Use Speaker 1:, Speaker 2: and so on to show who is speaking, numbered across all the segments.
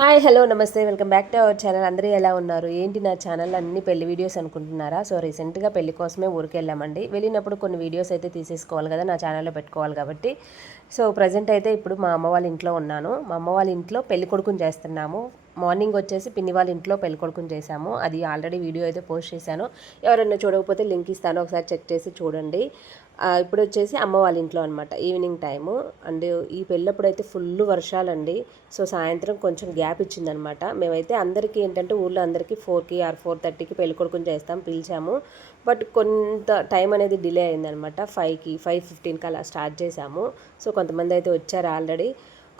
Speaker 1: Hi hello నమస్తే. Welcome back to our channel. అందరూ ఎలా ఉన్నారు? ఏంటి నా ఛానల్? అన్ని పెళ్ళి వీడియోస్ అనుకుంటున్నారా? సో రీసెంట్గా పెళ్ళి కోసమే ఊరికి వెళ్ళామండి. వెళ్ళినప్పుడు కొన్ని వీడియోస్ అయితే తీసేసుకోవాలి కదా నా ఛానల్లో పెట్టుకోవాలి కాబట్టి. సో ప్రజెంట్ అయితే ఇప్పుడు మా అమ్మ వాళ్ళ ఇంట్లో ఉన్నాను. మా అమ్మ వాళ్ళ ఇంట్లో పెళ్ళి కొడుకుని చేస్తున్నాము. మార్నింగ్ వచ్చేసి పిన్ని వాళ్ళ ఇంట్లో పెళ్ళికొడుకుని చేశాము. అది ఆల్రెడీ వీడియో అయితే పోస్ట్ చేశాను. ఎవరైనా చూడకపోతే లింక్ ఇస్తాను. ఒకసారి చెక్ చేసి చూడండి. ఇప్పుడు వచ్చేసి అమ్మ వాళ్ళ ఇంట్లో అనమాట ఈవినింగ్ టైము అండ్ ఈ పెళ్ళప్పుడు అయితే ఫుల్ వర్షాలండి. సో సాయంత్రం కొంచెం గ్యాప్ ఇచ్చిందనమాట మేమైతే అందరికీ ఏంటంటే ఊళ్ళో అందరికీ ఫోర్కి ఆర్ ఫోర్ థర్టీకి పెళ్ళికొడుకుని చేస్తాం పిలిచాము. బట్ కొంత టైం అనేది డిలే అయిందనమాట ఫైవ్కి ఫైవ్ ఫిఫ్టీన్కి అలా స్టార్ట్ చేశాము. సో కొంతమంది అయితే వచ్చారు ఆల్రెడీ.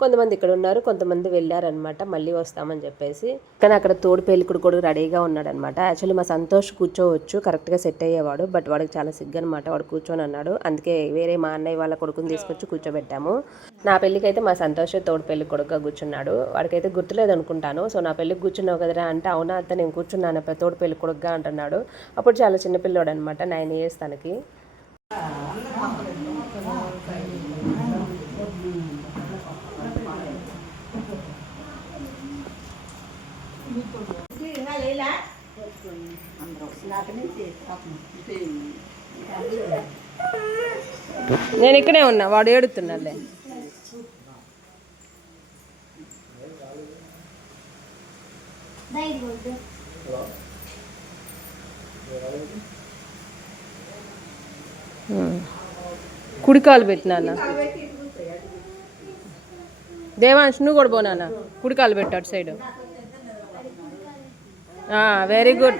Speaker 1: కొంతమంది ఇక్కడ ఉన్నారు కొంతమంది వెళ్ళారనమాట మళ్ళీ వస్తామని చెప్పేసి. కానీ అక్కడ తోడు పెళ్ళికుడు కూడా రెడీగా ఉన్నాడనమాట యాక్చువల్లీ మా సంతోష్ కూర్చోవచ్చు కరెక్ట్గా సెట్ అయ్యేవాడు బట్ వాడికి చాలా సిగ్గు అనమాట వాడు కూర్చొని అన్నాడు. అందుకే వేరే మా అన్నయ్య వాళ్ళ కొడుకుని తీసుకొచ్చి కూర్చోబెట్టాము. నా పెళ్ళికి అయితే మా సంతోష్ తోడు పెళ్ళి కొడుకుగా కూర్చున్నాడు. వాడికైతే గుర్తులేదు అనుకుంటాను సో నా పెళ్ళికి కూర్చున్నావు కదరా అంటే అవునా అంత నేను కూర్చున్నాను తోడు పెళ్ళి కొడుకుగా అంటున్నాడు. అప్పుడు చాలా చిన్నపిల్లోడు అనమాట నైన్ ఇయర్స్ తనకి. నేను ఇక్కడే ఉన్నా వాడు ఏడుతున్నాలే కుడికాలు పెట్టినా దేవాంశ్ నువ్వు కూడా పోనా కుడికాలు పెట్టాడు సైడ్. Very good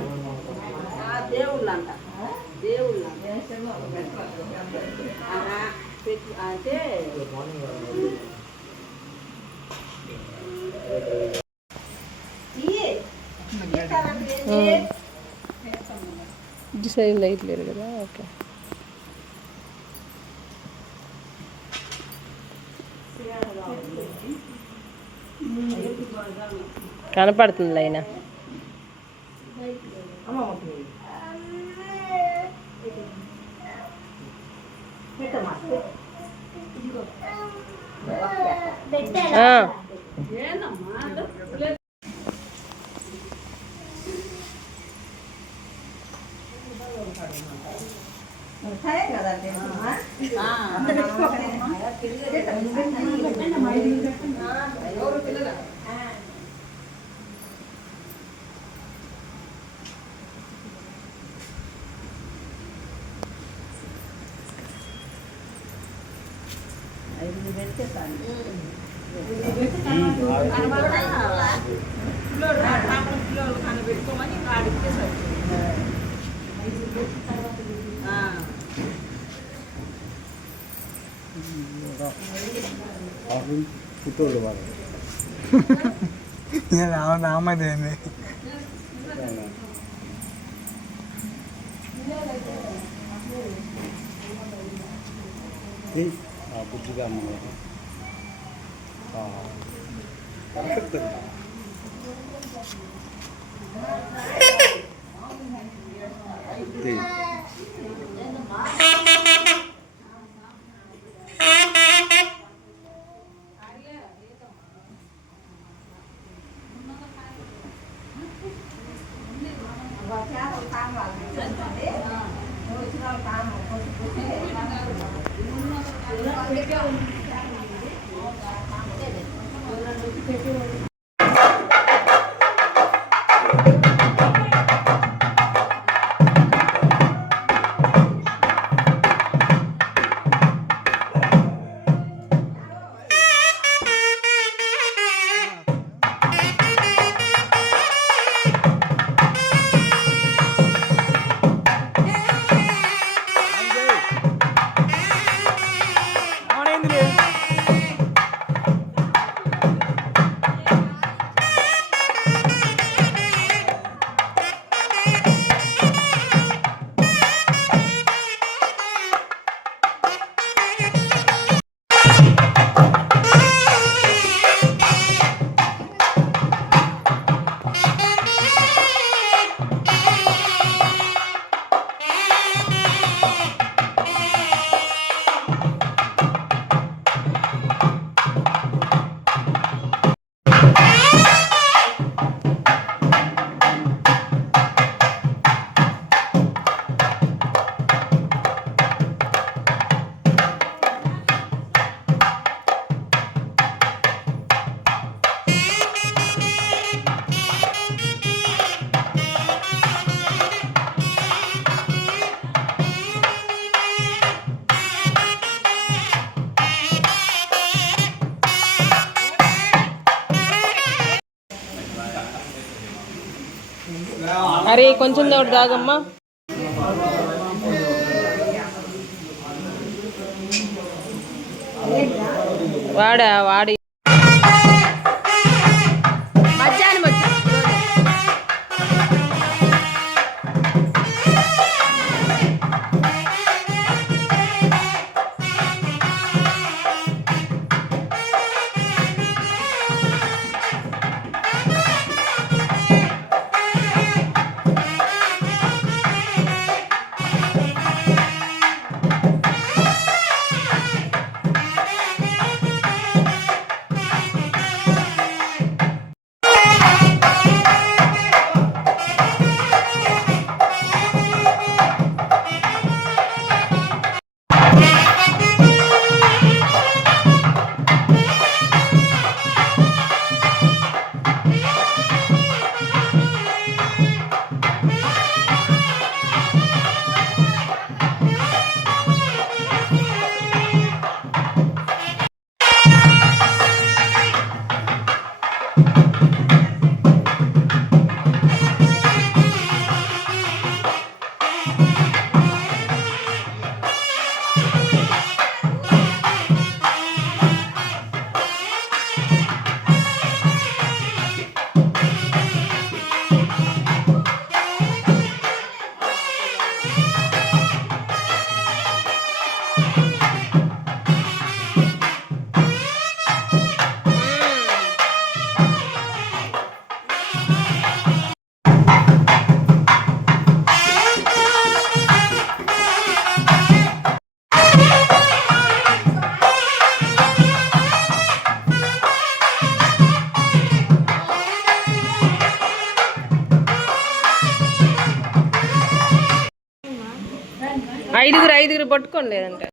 Speaker 2: దేవుళ్ళంట. దేవుళ్ళ అంటే
Speaker 1: ఇటు సైడ్ లైట్ లేదు కదా ఓకే. కనపడుతుంది అయినా ఐదు పెడితే చాలు
Speaker 2: పెట్టుకోమని కాడికి
Speaker 3: పుత్తూరు వాళ్ళు
Speaker 4: రామదేంది
Speaker 3: బుజ్జిగా అమ్మ
Speaker 1: Mantıklı. Değil. Thank you. 만나서 그 되게 కొంచెం దేవుడు దాగమ్మా. వాడా వాడి పట్టుకోండి లేదంటే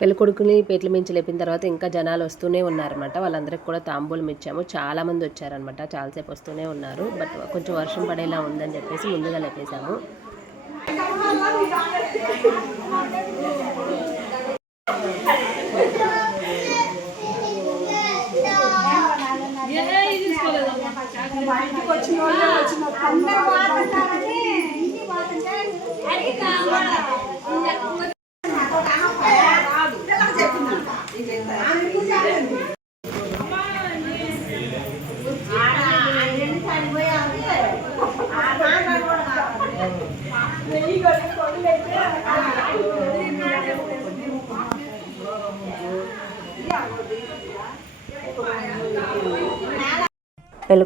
Speaker 1: పెళ్ళికొడుకుని పేట్ల మించి లేపిన తర్వాత ఇంకా జనాలు వస్తూనే ఉన్నారన్నమాట. వాళ్ళందరికీ కూడా తాంబూలం ఇచ్చాము. చాలా మంది వచ్చారనమాట చాలాసేపు వస్తూనే ఉన్నారు. బట్ కొంచెం వర్షం పడేలా ఉందని చెప్పేసి ముందుగా లేపేశాము. పెళ్లి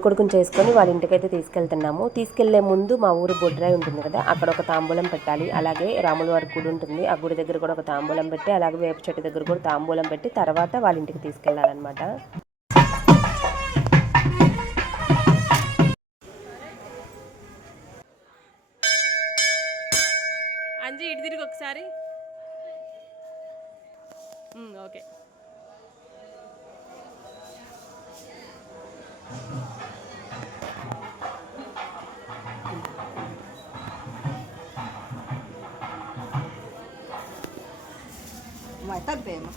Speaker 1: కొడుకుని చేసుకొని వాళ్ళ ఇంటికైతే తీసుకెళ్తున్నాము. తీసుకెళ్ళే ముందు మా ఊరు బొడ్రాయి ఉంటుంది కదా అక్కడ ఒక తాంబూలం పెట్టాలి. అలాగే రాముల వారి గుడి ఉంటుంది. ఆ గుడి దగ్గర కూడా ఒక తాంబూలం పెట్టి అలాగే వేప చెట్టు దగ్గర కూడా తాంబూలం పెట్టి తర్వాత వాళ్ళ ఇంటికి తీసుకెళ్ళాలన్నమాట. అంజి ఇటు తిరిగి ఒకసారి. Okay.
Speaker 2: Mas tá bem, mas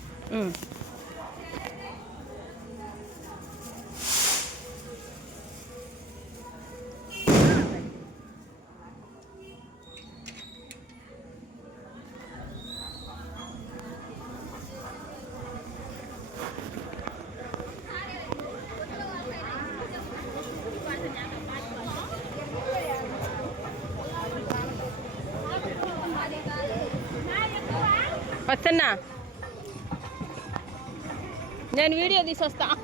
Speaker 1: వస్తున్నా నేను వీడియో తీసొస్తా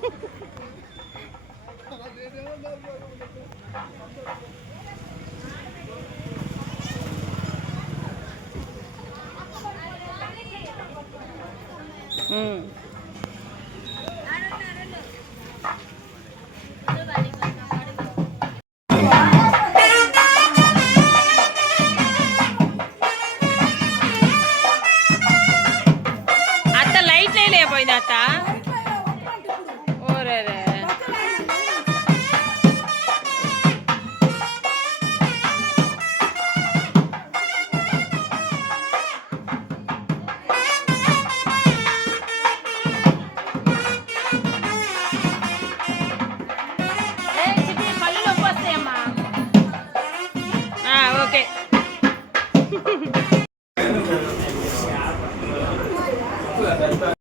Speaker 1: ఉమ్.